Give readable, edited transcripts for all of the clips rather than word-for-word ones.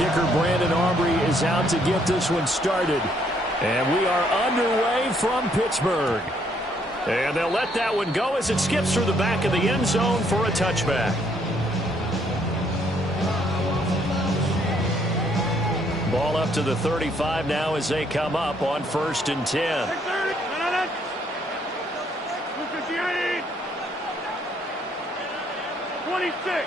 Kicker Brandon Aubrey is out to get this one started. And we are underway from Pittsburgh. And they'll let that one go as it skips through the back of the end zone for a touchback. Ball up to the 35 now as they come up on 1st and 10. 26.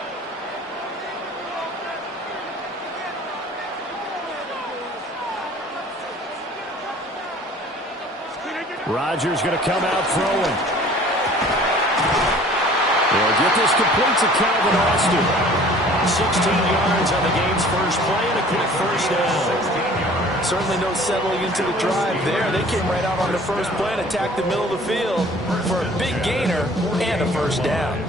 Rodgers going to come out throwing. They'll get this complete to Calvin Austin. 16 yards on the game's first play and a quick first down. Certainly no settling into the drive there. They came right out on the first play and attacked the middle of the field for a big gainer and a first down.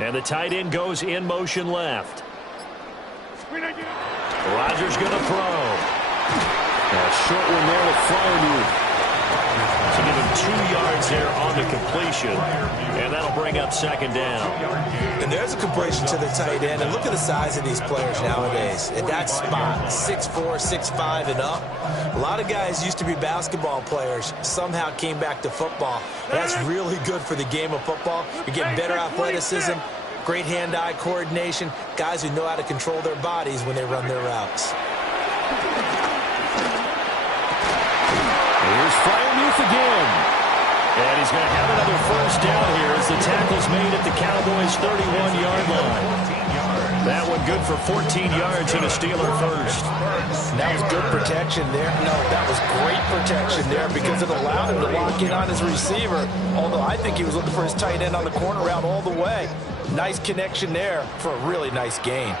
And the tight end goes in motion left. Rodgers going to throw. A short one there with Freiermuth. So give him 2 yards there on the completion. And that'll bring up 2nd down. And there's a completion to the tight end. And look at the size of these players nowadays. At that spot, 6'4", 6'5", and up. A lot of guys used to be basketball players. Somehow came back to football. That's really good for the game of football. You're getting better athleticism, great hand-eye coordination, guys who know how to control their bodies when they run their routes. Here's Freiermuth again. And he's going to have another first down here as the tackle's made at the Cowboys' 31-yard line. That one good for 14 yards and a Steeler first. That was good protection there. No, that was great protection there because it allowed him to lock in on his receiver. Although I think he was looking for his tight end on the corner route all the way. Nice connection there for a really nice gain.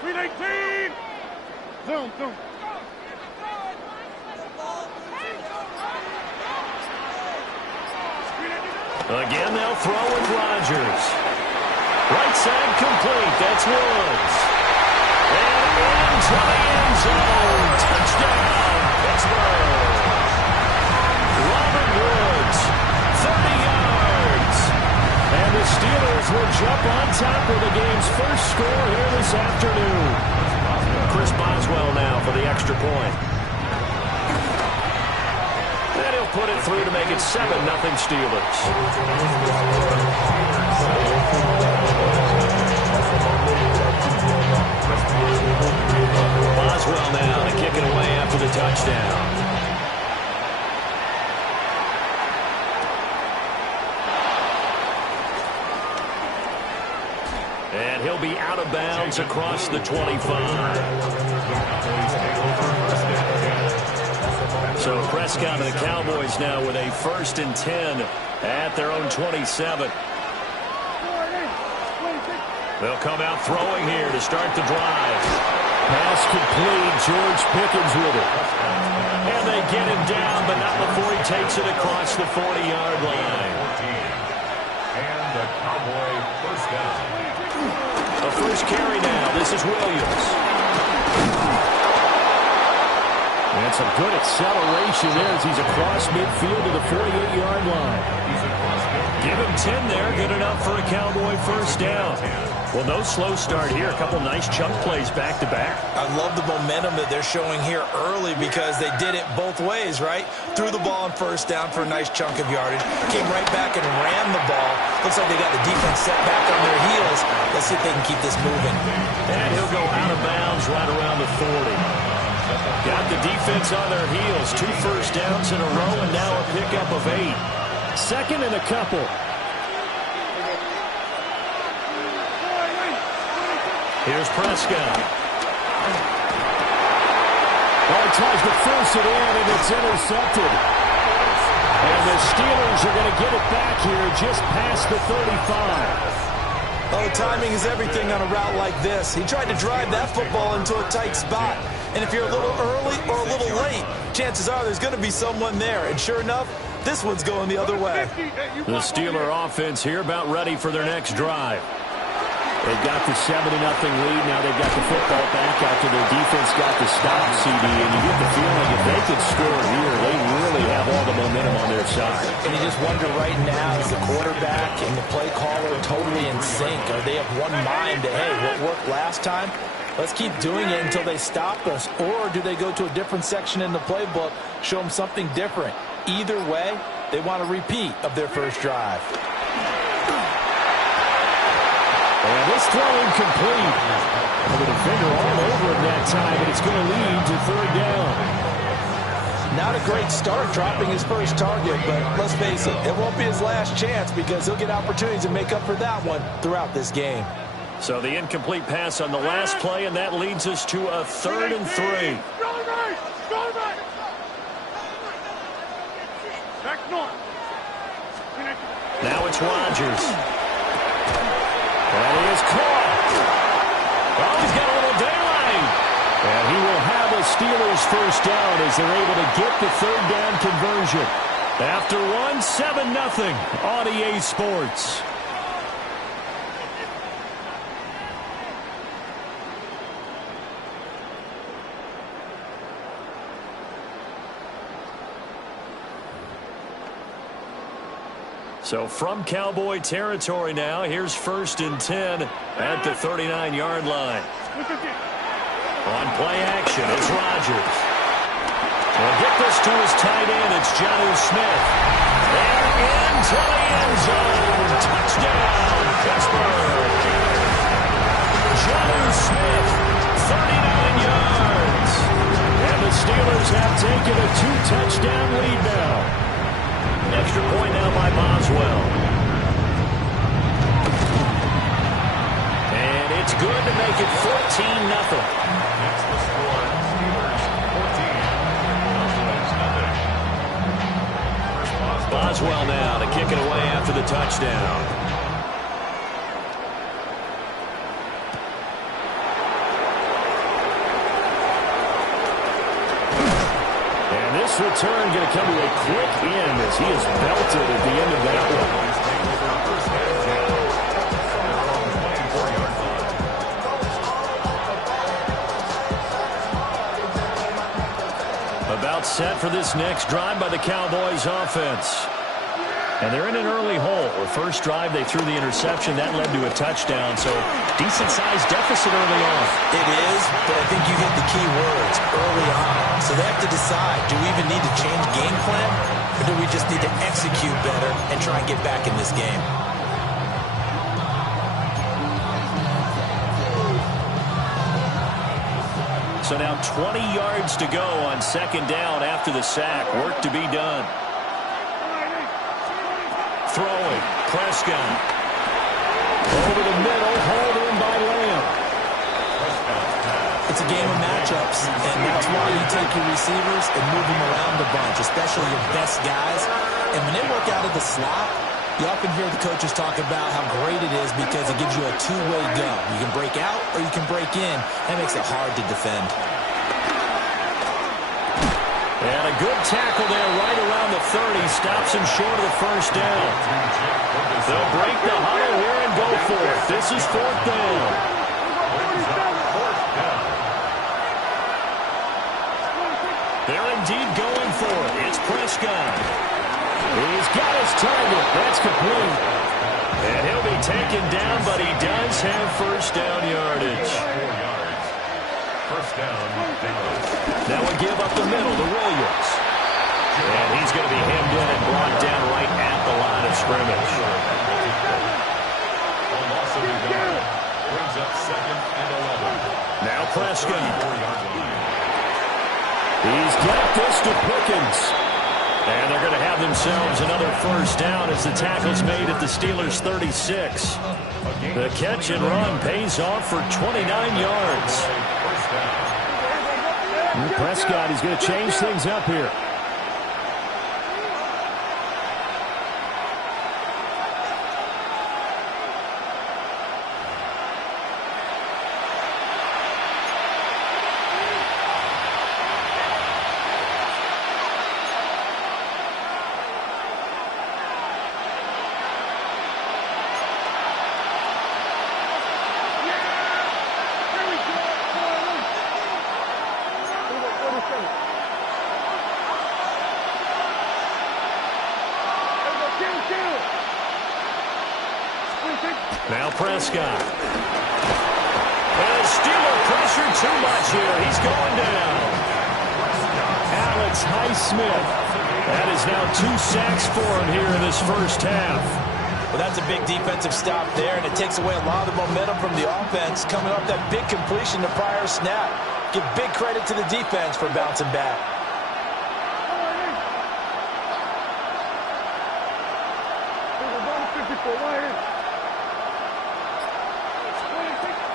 319. Zoom. Again, they'll throw with Rodgers. Right side complete. That's Woods. And into the end zone. Touchdown, Pittsburgh. Robert Woods, 30 yards. And the Steelers will jump on top of the game's first score here this afternoon. Chris Boswell now for the extra point. And he'll put it through to make it 7-0 Steelers. Boswell now to kick it away after the touchdown. And he'll be out of bounds across the 25. So Prescott and the Cowboys now with a 1st and 10 at their own 27. They'll come out throwing here to start the drive. Pass complete. George Pickens with it. And they get him down, but not before he takes it across the 40-yard line. And the Cowboy first down. A first carry now. This is Williams. And some good acceleration there as he's across midfield to the 48-yard line. Give him 10 there. Good enough for a Cowboy first down. Well, no slow start here. A couple nice chunk plays back-to-back. I love the momentum that they're showing here early because they did it both ways, right? Threw the ball on first down for a nice chunk of yardage. Came right back and ran the ball. Looks like they got the defense set back on their heels. Let's see if they can keep this moving. And he'll go out of bounds right around the 40. Got the defense on their heels. 2 first downs in a row and now a pickup of 8. 2nd and a couple. Here's Prescott. Oh, tries to force it in, and it's intercepted. And the Steelers are going to get it back here just past the 35. Oh, timing is everything on a route like this. He tried to drive that football into a tight spot. And if you're a little early or a little late, chances are there's going to be someone there. And sure enough, this one's going the other way. The Steeler offense here about ready for their next drive. They've got the 7-0 lead. Now they've got the football back after their defense got the stop, CD. And you get the feeling if they could score here, they really have all the momentum on their side. And you just wonder right now, is the quarterback and the play caller totally in sync? Are they of one mind that, hey, what worked last time? Let's keep doing it until they stop us. Or do they go to a different section in the playbook, show them something different? Either way, they want a repeat of their first drive. And this throw incomplete. The defender all over him that time, and it's going to lead to third down. Not a great start dropping his first target, but let's face it, it won't be his last chance because he'll get opportunities to make up for that one throughout this game. So the incomplete pass on the last play, and that leads us to a 3rd and 3. Now it's Rodgers. And he is caught. Oh, he's got a little daylight. And he will have a Steelers first down as they're able to get the 3rd down conversion. After 7-0 on EA Sports. So from Cowboy territory now, here's 1st and 10 at the 39-yard line. On play action, it's Rodgers. Will get this to his tight end. It's Jonnu Smith. And into the end zone. Touchdown, Pittsburgh. Jonnu Smith, 39 yards. And the Steelers have taken a 2-touchdown lead now. Extra point now by Boswell. And it's good to make it 14-0. That's the score. Steelers 14. Boswell now to kick it away after the touchdown. This return going to come to a quick end as he is belted at the end of that one. About set for this next drive by the Cowboys offense. And they're in an early hole. The first drive, they threw the interception. That led to a touchdown. So decent-sized deficit early on. It is, but I think you hit the key words early on. So they have to decide, do we even need to change game plan? Or do we just need to execute better and try and get back in this game? So now 20 yards to go on 2nd down after the sack. Work to be done. Throwing, Prescott. Over the middle, hauled in by Lamb. It's a game of matchups, and that's why you take your receivers and move them around a bunch, especially your best guys. And when they work out of the slot, you often hear the coaches talk about how great it is because it gives you a two-way go. You can break out or you can break in. That makes it hard to defend. And a good tackle there right around the 30. Stops him short of the first down. They'll break the huddle here and go for it. This is 4th down. They're indeed going for it. It's Prescott. He's got his target. That's complete. And he'll be taken down, but he does have first down yardage. First down, Dallas. Now we give up the middle to Williams. And he's going to be hemmed in and brought down right at the line of scrimmage. A loss of a yard brings up 2nd and 11. Now Prescott. He's got this to Pickens. And they're going to have themselves another first down as the tackle's made at the Steelers' 36. The catch and run pays off for 29 yards. And Prescott, he's going to change things up here. Now Prescott. And a Steeler pressure too much here. He's going down. Alex Highsmith. That is now 2 sacks for him here in this first half. Well, that's a big defensive stop there, and it takes away a lot of the momentum from the offense coming off that big completion the prior snap. Give big credit to the defense for bouncing back.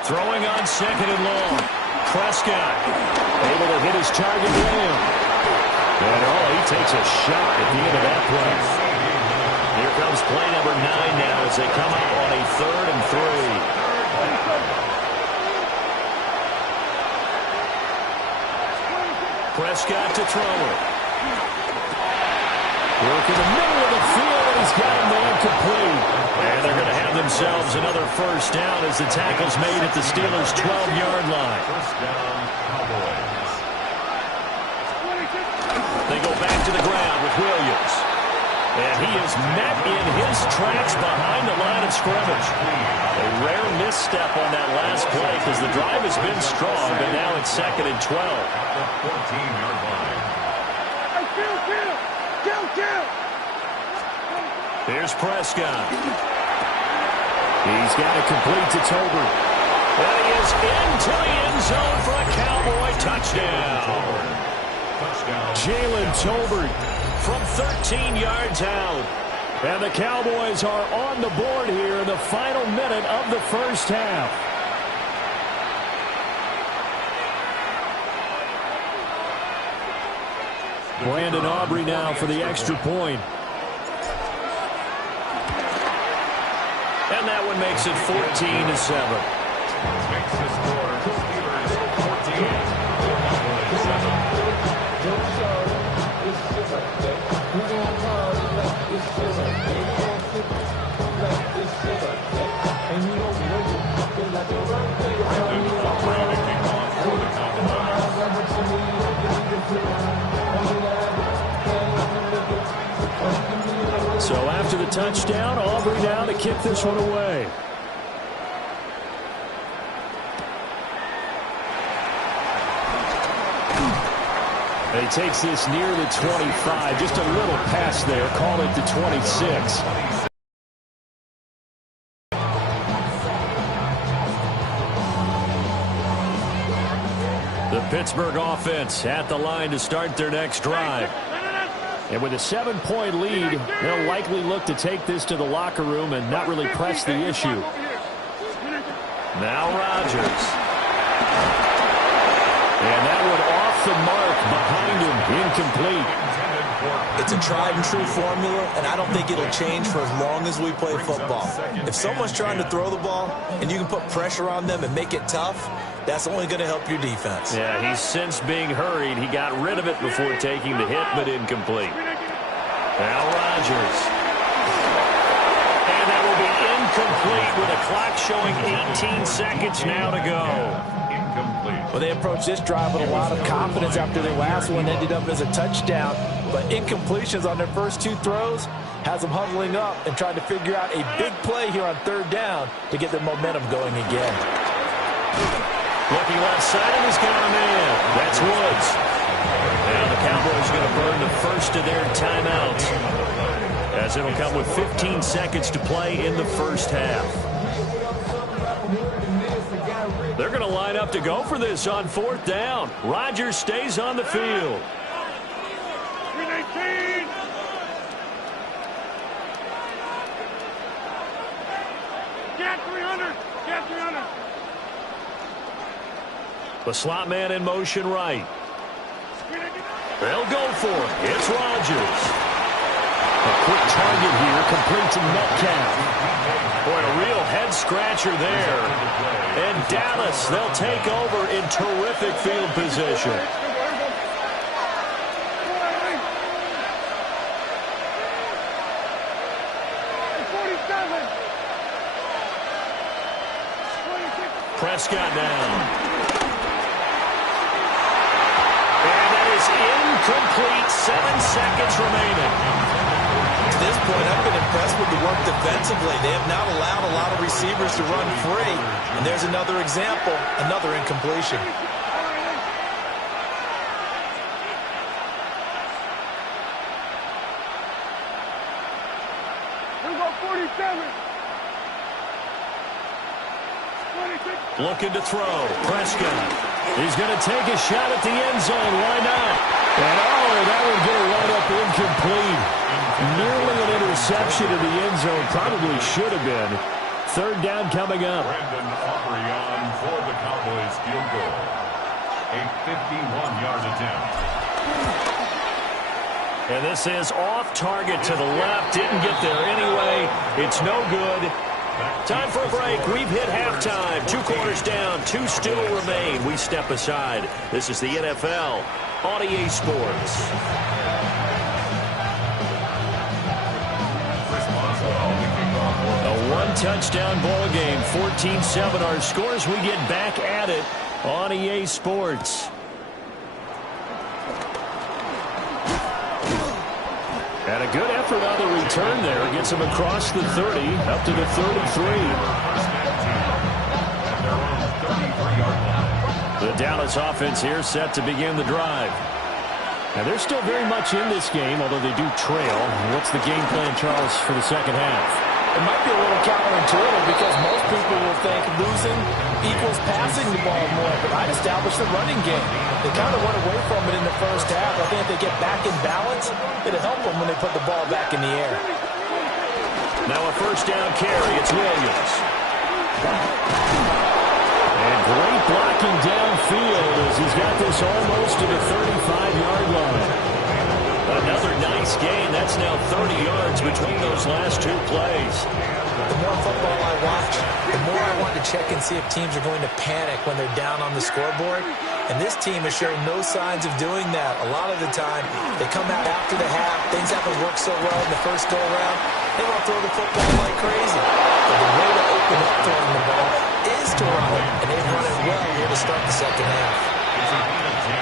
Throwing on 2nd and long. Prescott able to hit his target Lamb. And he takes a shot at the end of that play. Here comes play number 9 now as they come up on a 3rd and 3. Prescott to throw it. Work in the middle of the field, and he's got him there complete. And they're going to have themselves another first down as the tackle's made at the Steelers' 12-yard line. First down, Cowboys. They go back to the ground with Williams. And he is met in his tracks behind the line of scrimmage. A rare misstep on that last play because the drive has been strong, but now it's 2nd and 12. At the 14-yard line. Here's Prescott. He's got it complete to Tolbert. And he is into the end zone for a Cowboy touchdown. Jalen Tolbert from 13 yards out. And the Cowboys are on the board here in the final minute of the first half. Brandon Aubrey now for the extra point. And that one makes it 14-7. Makes the score Steelers 14, Cowboys 7. So after the touchdown, Aubrey now to kick this one away. He takes this near the 25. Just a little pass there. Call it the 26. The Pittsburgh offense at the line to start their next drive. And with a 7-point lead, they'll likely look to take this to the locker room and not really press the issue. Now Rodgers. And that one off the mark behind him, incomplete. It's a tried-and-true formula, and I don't think it'll change for as long as we play football. If someone's trying to throw the ball and you can put pressure on them and make it tough, that's only going to help your defense. Yeah, he's since being hurried. He got rid of it before taking the hit, but incomplete. Now Rodgers. And that will be incomplete with a clock showing 18 seconds now to go. Well, they approached this drive with a lot of confidence after their last one ended up as a touchdown. But incompletions on their first 2 throws has them huddling up and trying to figure out a big play here on 3rd down to get their momentum going again. Looking left side, and he's got him in. That's Woods. Now the Cowboys are going to burn the first of their timeouts, as it'll come with 15 seconds to play in the first half. They're going to line up to go for this on 4th down. Rodgers stays on the field. 319. Get 300. Get 300. The slot man in motion right. They'll go for it. It's Rodgers. A quick target here, complete to Metcalf. Boy, a real head-scratcher there. And Dallas, they'll take over in terrific field position. Prescott now. Incomplete, 7 seconds remaining. this point, I've been impressed with the work defensively. They have not allowed a lot of receivers to run free. And there's another example, another incompletion. We go 47. 26. Looking to throw. Prescott. He's going to take a shot at the end zone. Why not? And that would get a right up incomplete. Nearly an interception in the end zone. Probably should have been. Third down coming up. Brandon Aubrey on for the Cowboys field goal. A 51-yard attempt. And this is off target to the left. Didn't get there anyway. It's no good. Time for a break. We've hit halftime. 2 quarters down. 2 still remain. We step aside. This is the NFL on EA Sports. A 1-touchdown ball game. 14-7 our scores. We get back at it on EA Sports. And a good effort on the return there. Gets him across the 30, up to the 33. The Dallas offense here set to begin the drive. Now they're still very much in this game, although they do trail. What's the game plan, Charles, for the second half? It might be a little counterintuitive because most people will think losing equals passing the ball more, but I'd establish the running game. They kind of went away from it in the first half. I think if they get back in balance, it'll help them when they put the ball back in the air. Now a first down carry. It's Williams. And great blocking downfield as he's got this almost to the 35-yard line. Another nice gain. That's now 30 yards between those last 2 plays. The more football I watch, the more I want to check and see if teams are going to panic when they're down on the scoreboard. And this team has shown no signs of doing that. A lot of the time, they come out after the half. Things haven't worked so well in the first go-around. They want to throw the football like crazy. But the way to open up throwing the ball is to run it. And they've run it well here to start the second half.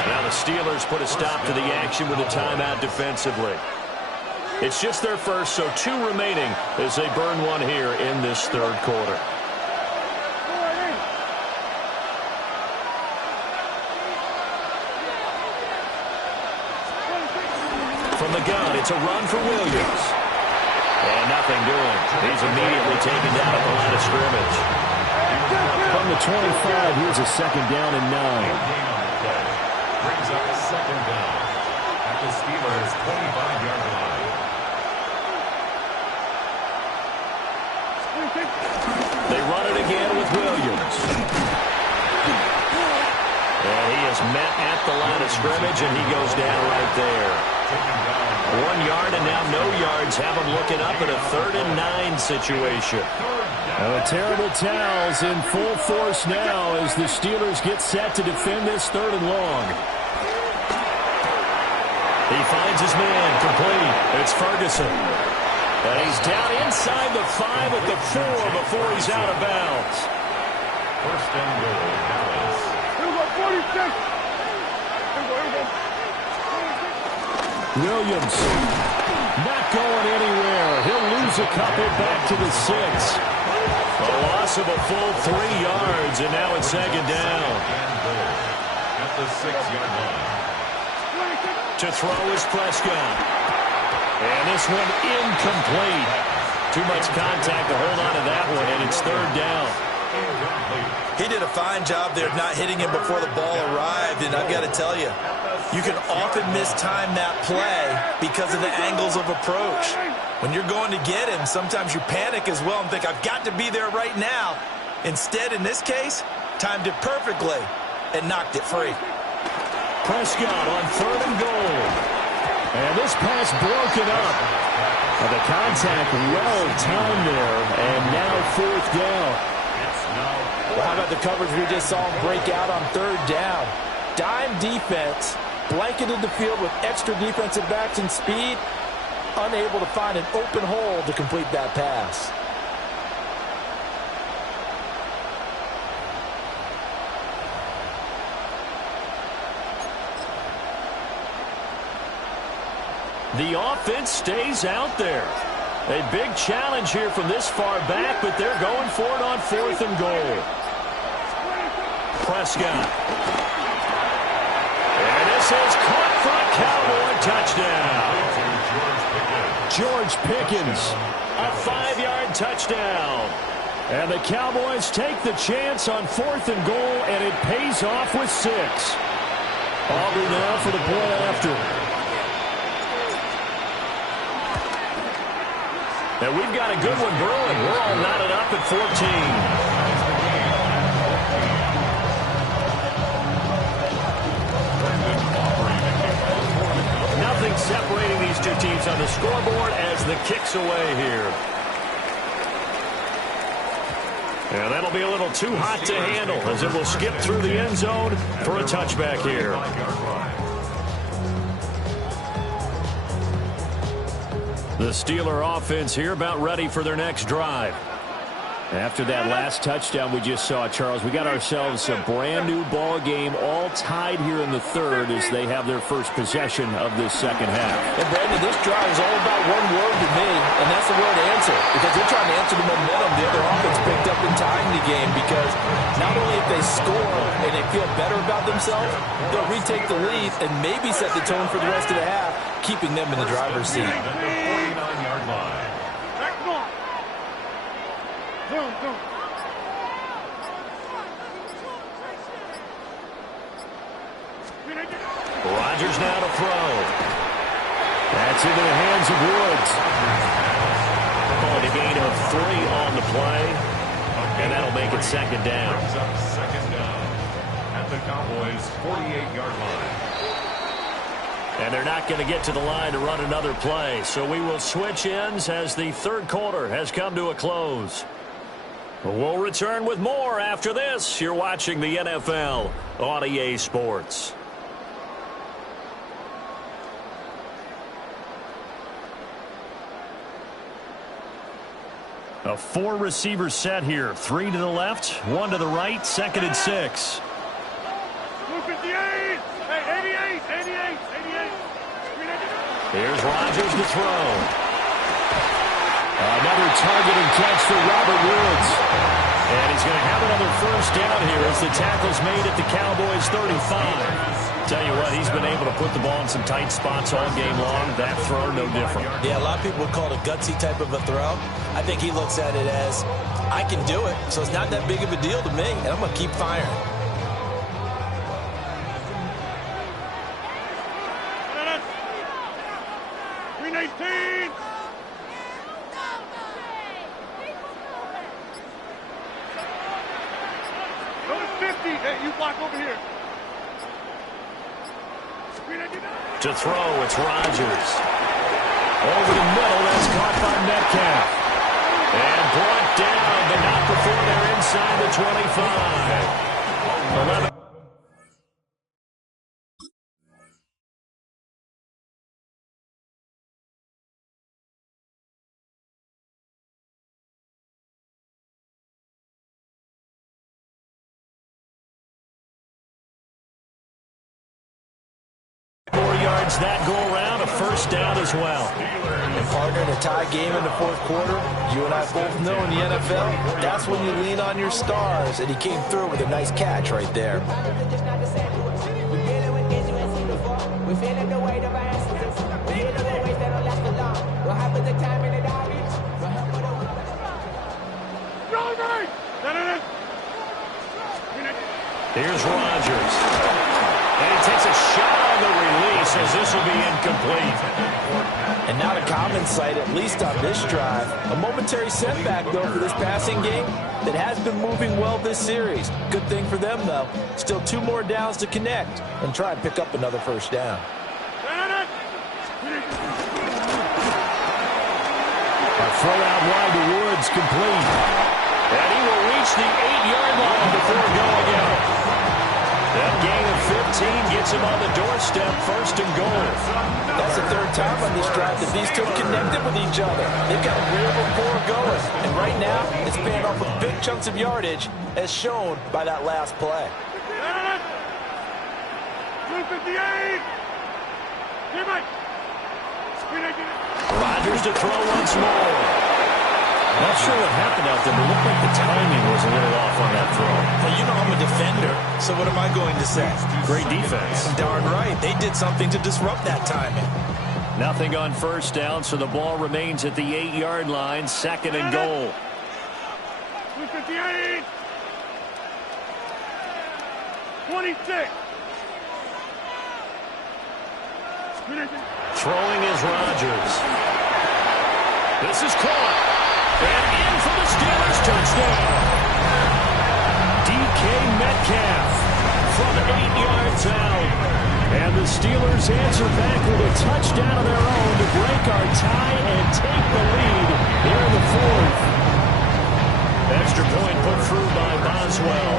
Now the Steelers put a stop to the action with a timeout defensively. It's just their first, so 2 remaining as they burn one here in this third quarter. From the gun, it's a run for Williams. And nothing doing. He's immediately taken down at the line of scrimmage. From the 25, here's a second down and 9. Brings up a second down at the Steelers' 25-yard line. They run it again with Williams. And he is met at the line of scrimmage, and he goes down right there. 1 yard and now no yards. Have him looking up at a 3rd and 9 situation. A terrible towels in full force now as the Steelers get set to defend this 3rd and long. He finds his man complete. It's Ferguson. And he's down inside the 5 at the 4 before he's out of bounds. First and goal, Dallas. Here we go 46. Williams not going anywhere. He'll lose a couple back to the 6. A loss of a full 3 yards, and now it's second down. At the 6-yard line. To throw is Prescott. And this one incomplete. Too much contact to hold on to that one, and it's 3rd down. He did a fine job there of not hitting him before the ball arrived, and I've got to tell you, you can often mistime that play because of the angles of approach. When you're going to get him, sometimes you panic as well and think, I've got to be there right now. Instead, in this case, timed it perfectly and knocked it free. Prescott on 3rd and goal. And this pass broken up. The contact well-timed there, and now 4th down. Well, how about the coverage we just saw him break out on 3rd down? Dime defense, blanketed the field with extra defensive backs and speed, unable to find an open hole to complete that pass. The offense stays out there. A big challenge here from this far back, but they're going for it on 4th and goal. Prescott. And this is caught for a Cowboy touchdown. George Pickens, a 5-yard touchdown. And the Cowboys take the chance on 4th and goal, and it pays off with 6. Aubrey now for the point after. And we've got a good one brewing. We're all knotted up at 14. Nothing separating these two teams on the scoreboard as the kick's away here. And that'll be a little too hot to handle as it will skip through the end zone for a touchback here. The Steeler offense here about ready for their next drive. After that last touchdown we just saw, Charles, we got ourselves a brand new ball game, all tied here in the third as they have their first possession of this second half. And Brandon, this drive is all about one word to me, and that's the word answer, because they're trying to answer the momentum the other offense picked up in tying the game, because not only if they score and they feel better about themselves, they'll retake the lead and maybe set the tone for the rest of the half, keeping them in the driver's seat. 49-yard line. Rodgers now to throw. That's into the hands of Woods. Calling a gain of 3 on the play. And that'll make it second down. Second down at the Cowboys' 48-yard line. And they're not going to get to the line to run another play. So we will switch ends as the third quarter has come to a close. We'll return with more after this. You're watching the NFL on EA Sports. A 4-receiver set here. 3 to the left, 1 to the right, 2nd and 6. 258! Hey, 88! Here's Rodgers to throw. Another targeting catch for Robert Woods. And he's going to have another first down here as the tackle's made at the Cowboys' 35. Tell you what, he's been able to put the ball in some tight spots all game long. That throw, no different. Yeah, a lot of people would call it a gutsy type of a throw. I think he looks at it as, I can do it, so it's not that big of a deal to me, and I'm going to keep firing. To throw, it's Rodgers. Over the middle, that's caught by Metcalf. And brought down, but not before they're inside the 25. 11. Yards that go around, a first down as well. And partner, in a tie game in the fourth quarter, you and I both know in the NFL, that's when you lean on your stars, and he came through with a nice catch right there. Here's Rodgers. And he takes a shot on the release as this will be incomplete. And not a common sight, at least on this drive. A momentary setback, though, for this passing game that has been moving well this series. Good thing for them, though. Still 2 more downs to connect and try and pick up another first down. A throw out wide to Woods, complete. And he will reach the 8-yard line before going out. That gain of 15 gets him on the doorstep, first and goal. That's the third time on this drive that these two connected with each other. They've got a real rapport going. And right now, it's paying off with big chunks of yardage, as shown by that last play. 258! Rodgers to throw once more. Not sure what happened out there, but it looked like the timing was a little off on that throw. Hey, you know I'm a defender, so what am I going to say? Great defense. Darn right. They did something to disrupt that timing. Nothing on first down, so the ball remains at the 8-yard line. 2nd and goal. 258. 26. Throwing is Rodgers. This is caught. And in for the Steelers touchdown. DK Metcalf from 8 yards out. And the Steelers answer back with a touchdown of their own to break our tie and take the lead here in the 4th. Extra point put through by Boswell.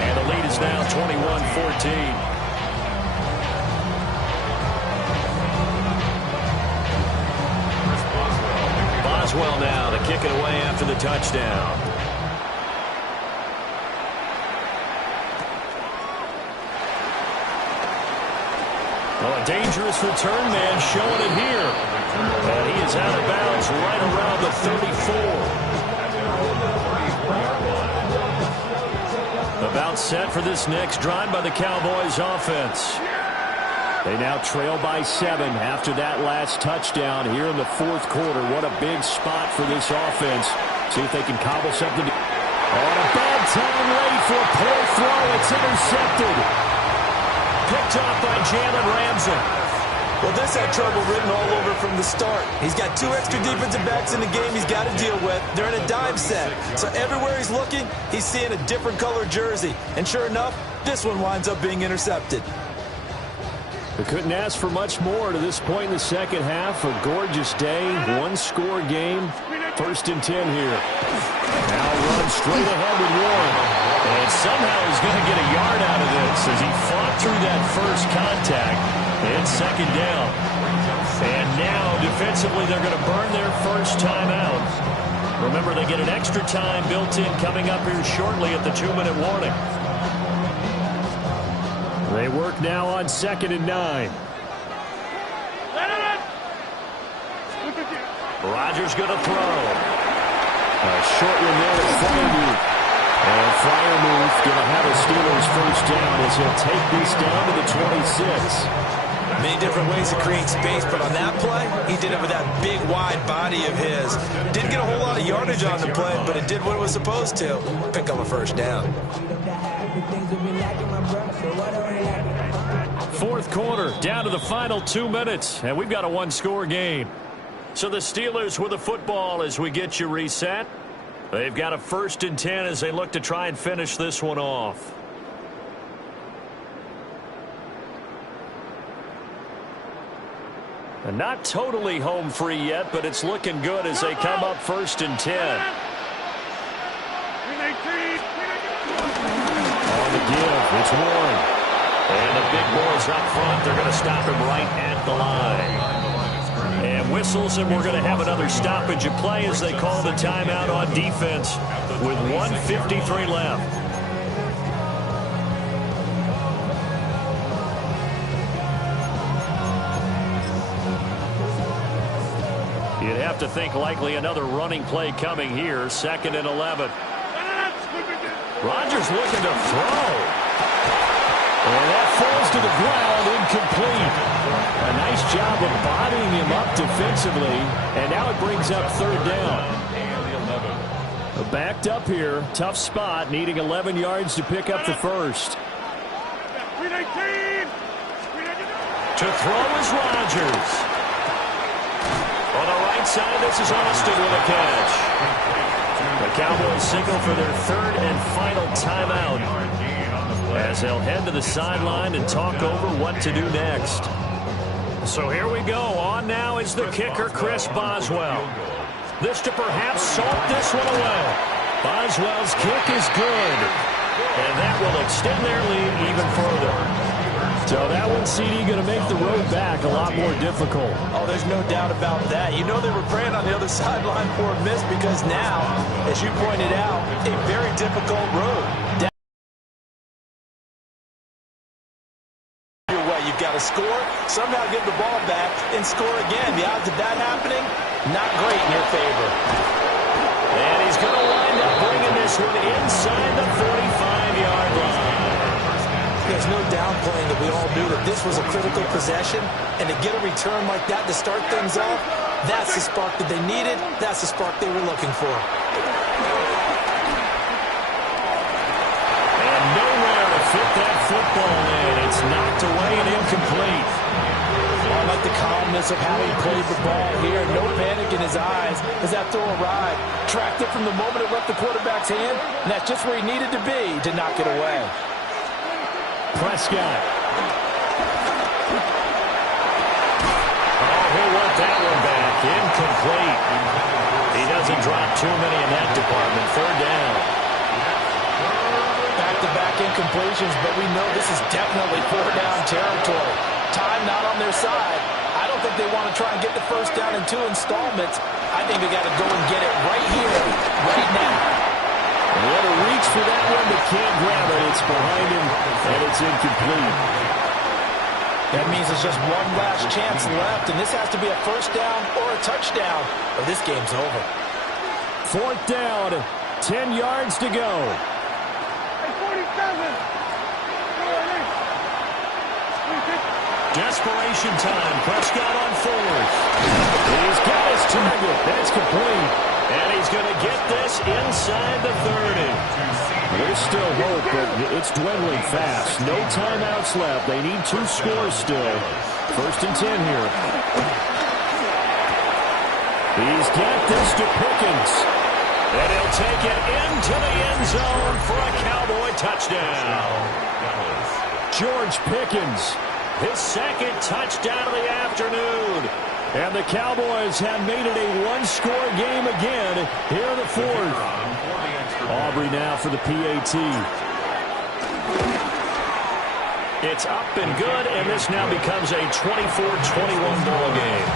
And the lead is now 21-14. Boswell now to kick it away after the touchdown. Oh, a dangerous return man showing it here. And he is out of bounds right around the 34. About set for this next drive by the Cowboys offense. They now trail by 7 after that last touchdown here in the 4th quarter. What a big spot for this offense. See if they can cobble something. On a bad time late for a poor throw. It's intercepted. Picked off by Jalen Ramsey. Well, this had trouble written all over from the start. He's got 2 extra defensive backs in the game he's got to deal with. They're in a dime set. So everywhere he's looking, he's seeing a different color jersey. And sure enough, this one winds up being intercepted. They couldn't ask for much more to this point in the second half. A gorgeous day, 1-score game. 1st and 10 here. Now runs straight ahead with Warren. And somehow he's going to get a yard out of this as he fought through that first contact. And 2nd down. And now defensively they're going to burn their first timeout. Remember, they get an extra time built in coming up here shortly at the 2-minute warning. They work now on 2nd and 9. Rodgers going to throw. A short one there to Freiermuth. And Freiermuth going to have a Steelers first down as he'll take this down to the 26. Many different ways to create space, but on that play, he did it with that big, wide body of his. Didn't get a whole lot of yardage on the play, but it did what it was supposed to. Pick up a first down. 4th quarter, down to the final 2 minutes, and we've got a 1-score game. So the Steelers with the football as we get you reset. They've got a 1st and 10 as they look to try and finish this one off. And not totally home free yet, but it's looking good as they come up 1st and 10. On the give, it's Warren. And the big boys up front, they're going to stop him right at the line. And whistles, and we're going to have another stoppage of play as they call the timeout on defense with 1:53 left. You'd have to think likely another running play coming here. 2nd and 11. Rodgers looking to throw. And that falls to the ground, incomplete. A nice job of bodying him up defensively. And now it brings up 3rd down. Backed up here. Tough spot. Needing 11 yards to pick up the first. To throw is Rodgers. On the right side, this is Austin with a catch. The Cowboys signal for their 3rd and final timeout as they'll head to the sideline and talk over what to do next. So here we go. On now is the kicker, Chris Boswell. This to perhaps salt this one away. Boswell's kick is good. And that will extend their lead even further. So that one, CD, going to make the road back a lot more difficult. Oh, there's no doubt about that. You know they were praying on the other sideline for a miss because now, as you pointed out, a very difficult road. Your way, you've got to to score, somehow give the ball back, and score again. The odds of that happening, not great in your favor. And he's going to wind up bringing this one inside the 45-yard line. There's no downplaying that we all knew that this was a critical possession, and to get a return like that to start things off, that's the spark that they needed. That's the spark they were looking for. And nowhere to fit that football in. It's knocked away and incomplete. I like the calmness of how he played the ball here. No panic in his eyes as that throw arrived. Tracked it from the moment it left the quarterback's hand, and that's just where he needed to be to knock it away. Prescott. Oh, he'll want that one back. Incomplete. He doesn't drop too many in that department. Third down. Back-to-back incompletions, but we know this is definitely four-down territory. Time not on their side. I don't think they want to try and get the first down in 2 installments. I think they got to go and get it right here, right now. What a reach for that one, but can't grab it. It's behind him, and it's incomplete. That means there's just one last chance left, and this has to be a first down or a touchdown, or this game's over. 4th down, 10 yards to go. Desperation time. Prescott on 4th. He's got his target. That's complete. And he's going to get this inside the 30. There's still hope, but it's dwindling fast. No timeouts left. They need 2 scores still. 1st and 10 here. He's got this to Pickens. And he'll take it into the end zone for a Cowboy touchdown. George Pickens, his 2nd touchdown of the afternoon. And the Cowboys have made it a one-score game again here in the 4th. Aubrey now for the PAT. It's up and good, and this now becomes a 24-21 ball game.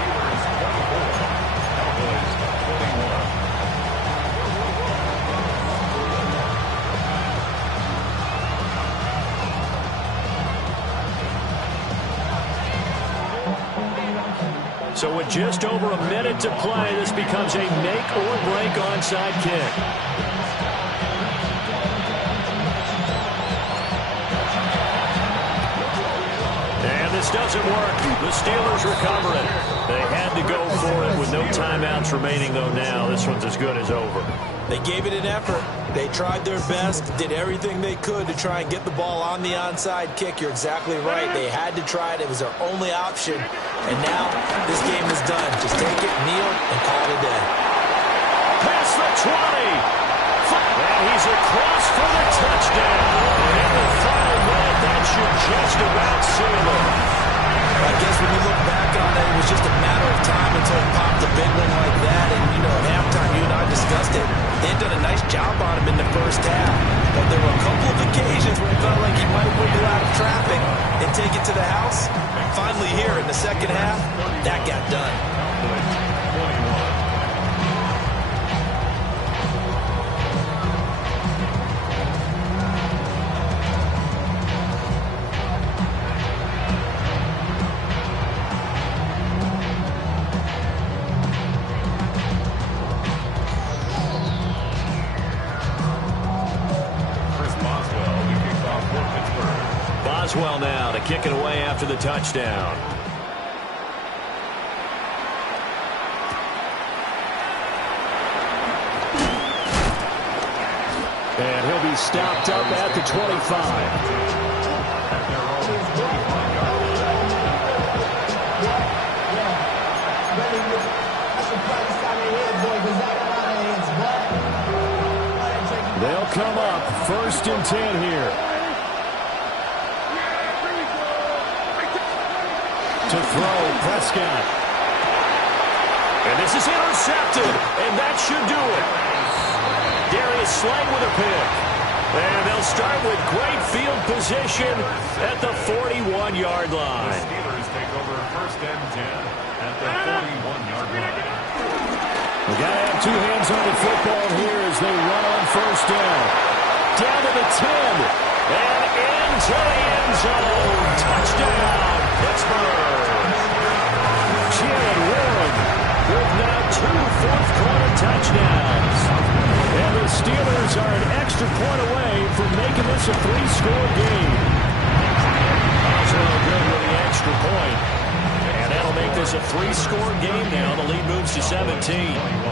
So with just over a minute to play, this becomes a make-or-break onside kick. And this doesn't work. The Steelers recover it. They had to go for it with no timeouts remaining, though now. This one's as good as over. They gave it an effort. They tried their best, did everything they could to try and get the ball on the onside kick. You're exactly right. They had to try it. It was their only option. And now this game is done. Just take it, kneel, and call it a day. Past the 20. And he's across for the touchdown. In the final minute, that should just about seal it. I guess when you look back on it, it was just a matter of time until he popped a big one like that. And, you know, at halftime, you and I discussed it. They had done a nice job on him in the first half. But there were a couple of occasions where it felt like he might wiggle out of traffic and take it to the house. Finally here in the second half, that got done. Boswell now to kick it away after the touchdown. And he'll be stopped up at the 25. They'll come up 1st and 10 here. To throw, Prescott. And this is intercepted, and that should do it. Darius Slade with a pick. And they'll start with great field position at the 41-yard line. The Steelers take over 1st and 10 at the 41-yard line. We got to have 2 hands on the football here as they run on 1st down. Down to the 10. And into the end zone. Touchdown. Puts It's a three-score game. Oswald good with the extra point. And that'll make this a three-score game now. The lead moves to 17.